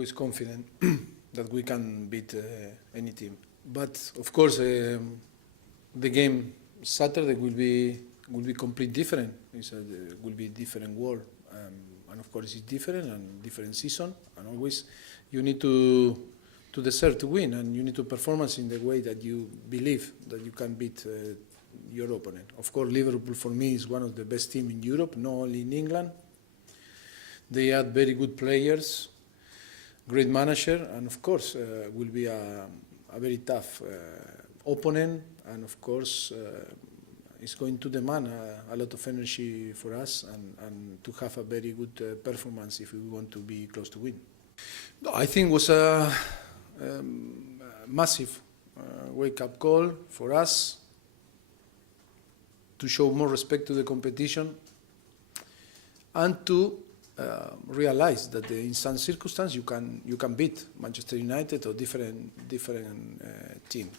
always confident that we can beat any team. But of course, the game Saturday will be completely different. Will be different world, and of course it's different and different season. And always you need to deserve to win, and you need to performance in the way that you believe that you can beat your opponent. Of course, Liverpool for me is one of the best teams in Europe, not only in England. They had very good players, great manager, and of course will be a very tough opponent, and of course it's going to demand a lot of energy for us and to have a very good performance if we want to be close to win. No, I think it was a massive wake-up call for us to show more respect to the competition and to realize that in some circumstances you can beat Manchester United or different team,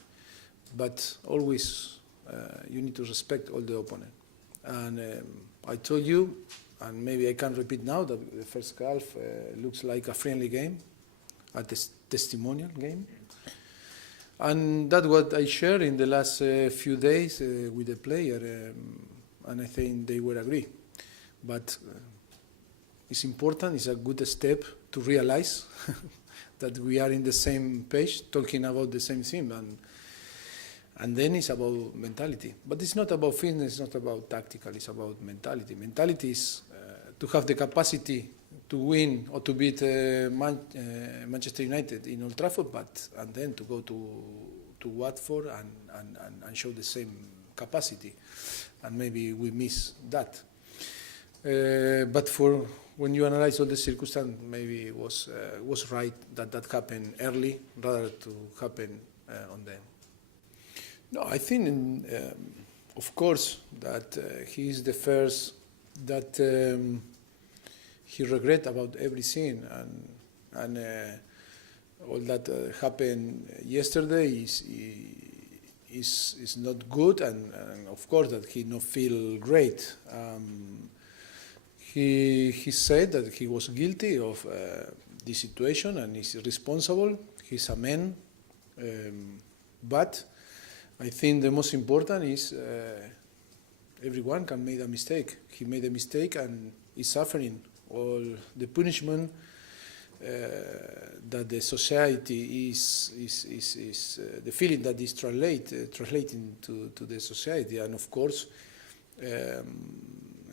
but always you need to respect all the opponent. And I told you, and maybe I can repeat now, that the first half looks like a friendly game, a testimonial game, and that's what I shared in the last few days with the player, and I think they will agree. But it's important, it's a good step to realize that we are in the same page, talking about the same thing, and then it's about mentality. But it's not about fitness, it's not about tactical, it's about mentality. Mentality is to have the capacity to win or to beat Manchester United in Old Trafford, and then to go to Watford and show the same capacity. And maybe we miss that. But when you analyze all the circumstances, maybe it was right that happened early rather to happen on them. No, I think, of course, that he is the first that he regret about everything, and all that happened yesterday is not good, and of course that he not feel great. He said that he was guilty of this situation and is responsible. He's a man, but I think the most important is everyone can make a mistake. He made a mistake and is suffering all the punishment that the society is the feeling that is translating to the society, and of course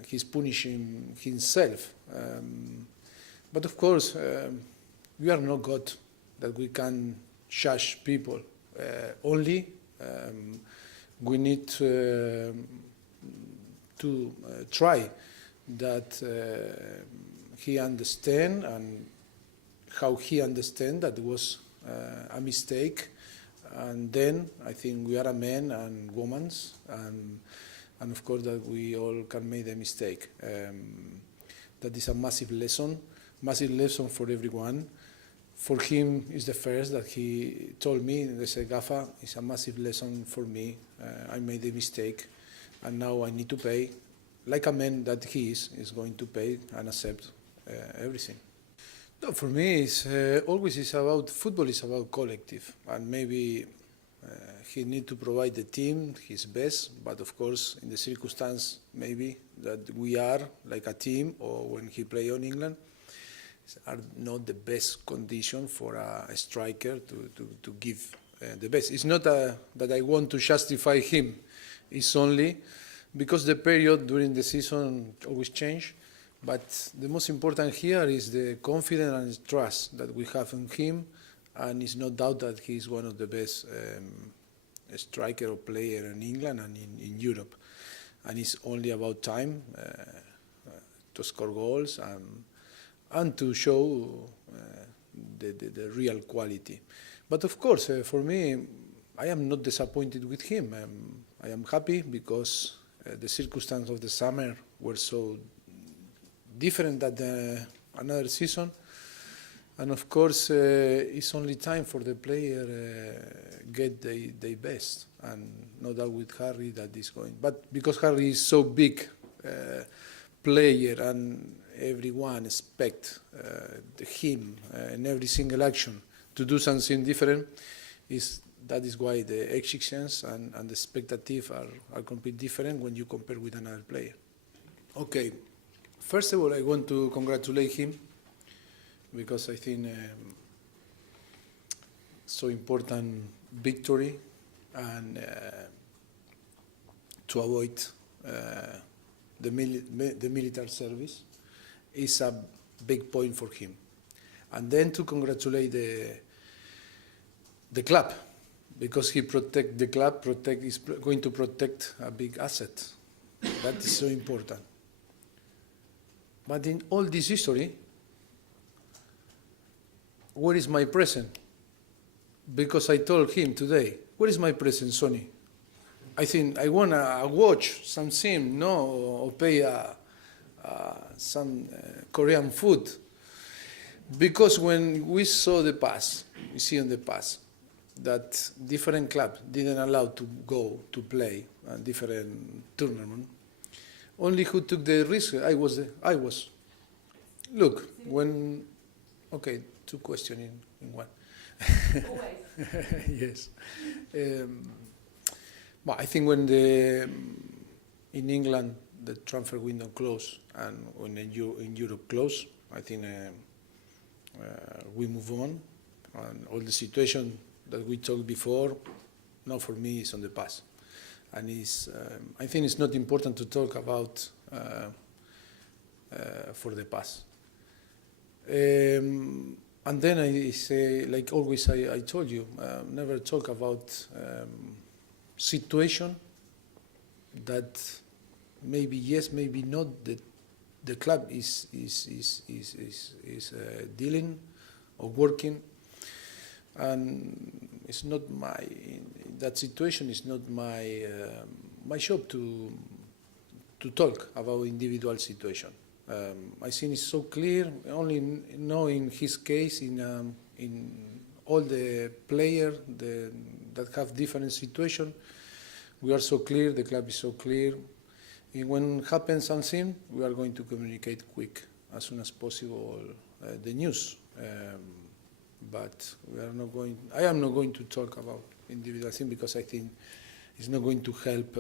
he's punishing himself. But of course we are not God that we can judge people. Only we need to try that he understand, and how he understand that it was a mistake, and then I think we are a men and women, and of course that we all can make a mistake. That is a massive lesson for everyone. For him, it's the first that he told me, they said, Gafa, it's a massive lesson for me. I made a mistake, and now I need to pay. Like a man that he is going to pay and accept everything. No, for me, it's always about football is about collective, and maybe he need to provide the team his best. But of course, in the circumstance, maybe that we are like a team, or when he play on England, are not the best condition for a striker to give the best. It's not that I want to justify him. It's only because the period during the season always change. But the most important here is the confidence and trust that we have in him, and it's no doubt that he is one of the best striker or player in England and in Europe. And it's only about time to score goals and to show the real quality. But of course, for me, I am not disappointed with him. I am happy because the circumstances of the summer were so different than another season. And of course, it's only time for the player get their best. And no doubt with Harry that is going. But because Harry is so big player and everyone expect him in every single action to do something different, that is why the exigence and the expectative are completely different when you compare with another player. Okay, first of all, I want to congratulate him because I think so important victory and to avoid the military service is a big point for him. And then to congratulate the club, because he protect the club, is going to protect a big asset. That is so important. But in all this history, where is my present? Because I told him today, where is my present, Sonny? I think I want to watch something, no, or pay some Korean food. Because when we saw the past, we see in the past, that different clubs didn't allow to go to play a different tournament. Only who took the risk, I was. Look, when, okay, two questions in one. Always. Yes. Well, I think when in England the transfer window closed and when in Europe closed, I think we move on, and all the situation that we talked before, now for me is on the past, and I think it's not important to talk about for the past. And then I say, like always, I told you, never talk about situation that maybe yes, maybe not. The club is dealing or working, and it's not that situation is not my job to talk about individual situation. I think it's so clear. Only knowing his case in all the players that have different situation, we are so clear. The club is so clear. And when happens something, we are going to communicate quick as soon as possible the news. But we are not going. I am not going to talk about individual things because I think it's not going to help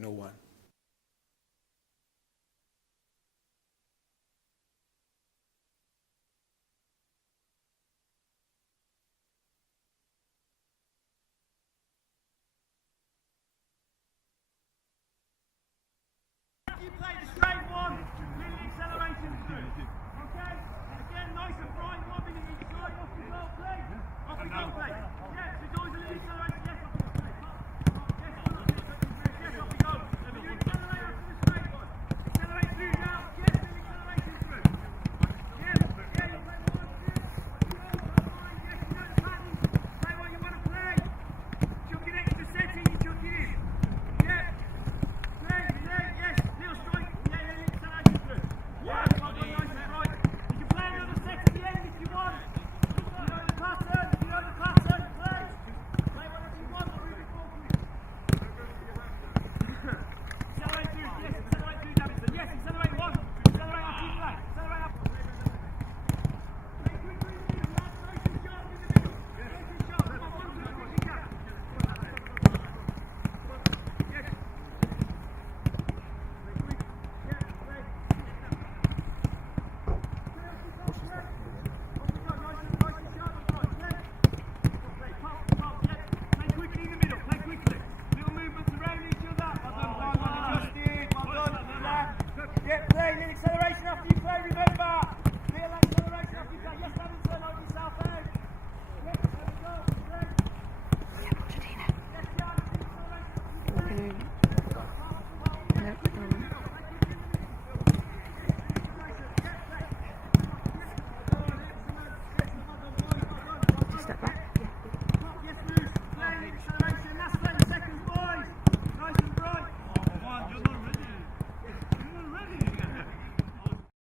no one. You play the straight one, really acceleration through. Okay? Again, nice and bright, 1 minute each side. Off we go, play. Off we go, play.